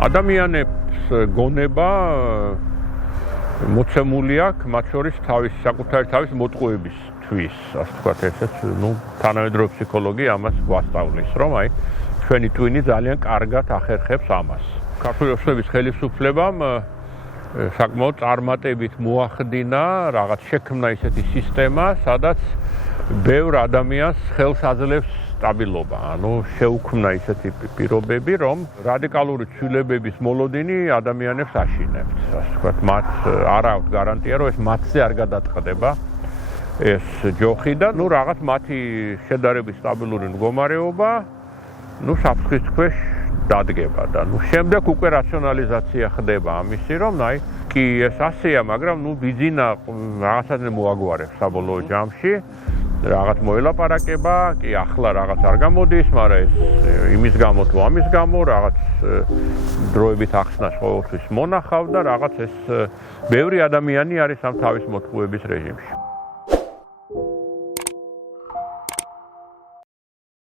ადამიანებს გონება მოცემული აქვს მათ შორის საკუთარი თავის მოტყუებისთვის, ასე ვთქვათ, ესეც, თანამედროვე ფსიქოლოგია ამას გვასწავლის, რომ ჩვენი ტვინი ძალიან კარგად ახერხებს ამას. ქართული ოცნების ხელისუფლებამ საკმაოდ წარმატებით მოახდინა რაღაც შექმნა ისეთი სისტემა, სადაც ბევრ ადამიანს ხელს აძლევს სტაბილობა, შეუქმნა ისეთი პირობები, რომ რადიკალური ცვლილებების მოლოდინი ადამიანებს აშინებთ. ასე ვთქვათ, მათ არ აქვს გარანტია, რომ ეს მათზე არ გადაწყდება ეს ჯოხი და რაღაც მათი შედარებით სტაბილური მდგომარეობა საფრთხის ქვეშ დადგება და შემდეგ უკვე რაციონალიზაცია ხდება ამისი, რომ კი ეს ასეა, მაგრამ ბიძინა რაღაცაზე მოაგვარებს საბოლოო ჯამში. რაღაც მოელაპარაკება, კი ახლა რაღაც არ გამოდის, მაგრამ ეს იმის გამო თუ ამის გამო რაღაც დროებით ახსნას ყოველთვის მონახავ და რაღაც ეს ბევრი ადამიანი არის ამ თავის მოტყუების რეჟიმში.